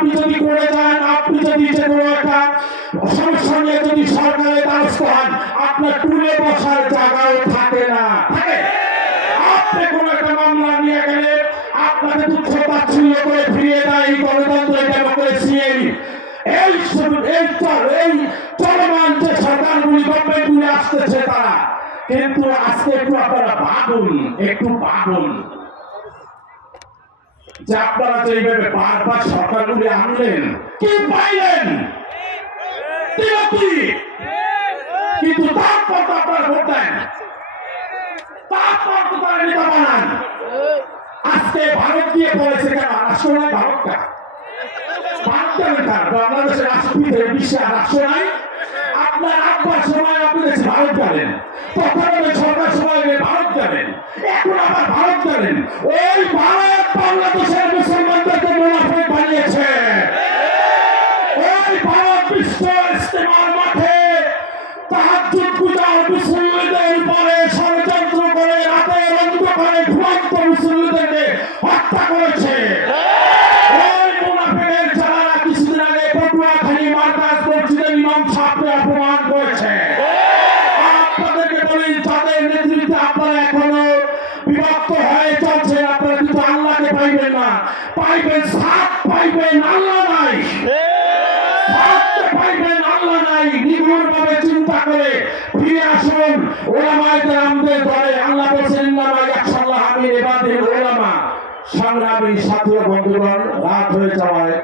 আপনি যদি করে যান, আপনি যদি যে কোনো একটা সমস্যা নিয়ে যদি সরকারের দ্বারস্থ হন, আপনার টুলে বসার জায়গাও থাকে না। আপনি কোন একটা মামলা নিয়ে গেলে আপনাকে তুচ্ছ তাচ্ছিল্য করে ফিরিয়ে দেয় এই গণতন্ত্র, ডেমোক্রেসি। এই চলমান যে সরকারগুলি, গভর্নমেন্টগুলি আসতেছে তারা কিন্তু আজকে একটু আপনারা ভাবুন, একটু ভাবুন যে আপনারা যেভাবে বারবার সরকারগুলি আনলেন, কি পাইলেন? কিন্তু তারপর তো আপনারা ভোট দেন, তারপর তো তারা নেতা বানান। আজকে ভারত দিয়ে বলেছে কেন রাষ্ট্র নাই? ভারতটা বাংলাদেশের রাষ্ট্রপতি বিশ্বের রাষ্ট্র নাই। আপনার আব্বার সময় আপনি ভারত গেলেন, তখন সরকার সময় ভারত গেলেন, এখন আবার ভারত গেলেন। ওই ভারত বাংলাদেশের মুসলমানদেরকে মুনাফিক বানিয়েছে। ওই ভারত বিশ্ব ইস্তেমার মাঠে তাহাজ্জুদ গুজার মুসল্লিদের উপরে ষড়যন্ত্র করে রাতের অন্ধকারে ঘুমন্ত মুসল্লিদেরকে হত্যা করেছে। ওই মুনাফিকের যারা কিছুদিন আগে পটুয়াখালী মার্কাজ মসজিদের ইমাম সাহেবকে অপমান করেছে। আপনাদেরকে বলি, যাদের নেতৃত্বে আপনারা এখনো বিভক্ত হয়ে চলছে, আপনারা কিন্তু আল্লাহকে পাইবেন না, পাইবেন সাত, পাইবেন আল্লাহ নাই। পাইবেন আল্লাহ নাই। নিগুড়ভাবে চিন্তা করে ফিরে আসুন ওলামায়ে কেরামদের দলে। আল্লাহ বলেছেন ইন্নামা ইয়াখশাল্লাহ মিন ইবাদিল উলামা। সংগ্রামী সাথী ও বন্ধুগণ, রাত হয়ে যাওয়ায়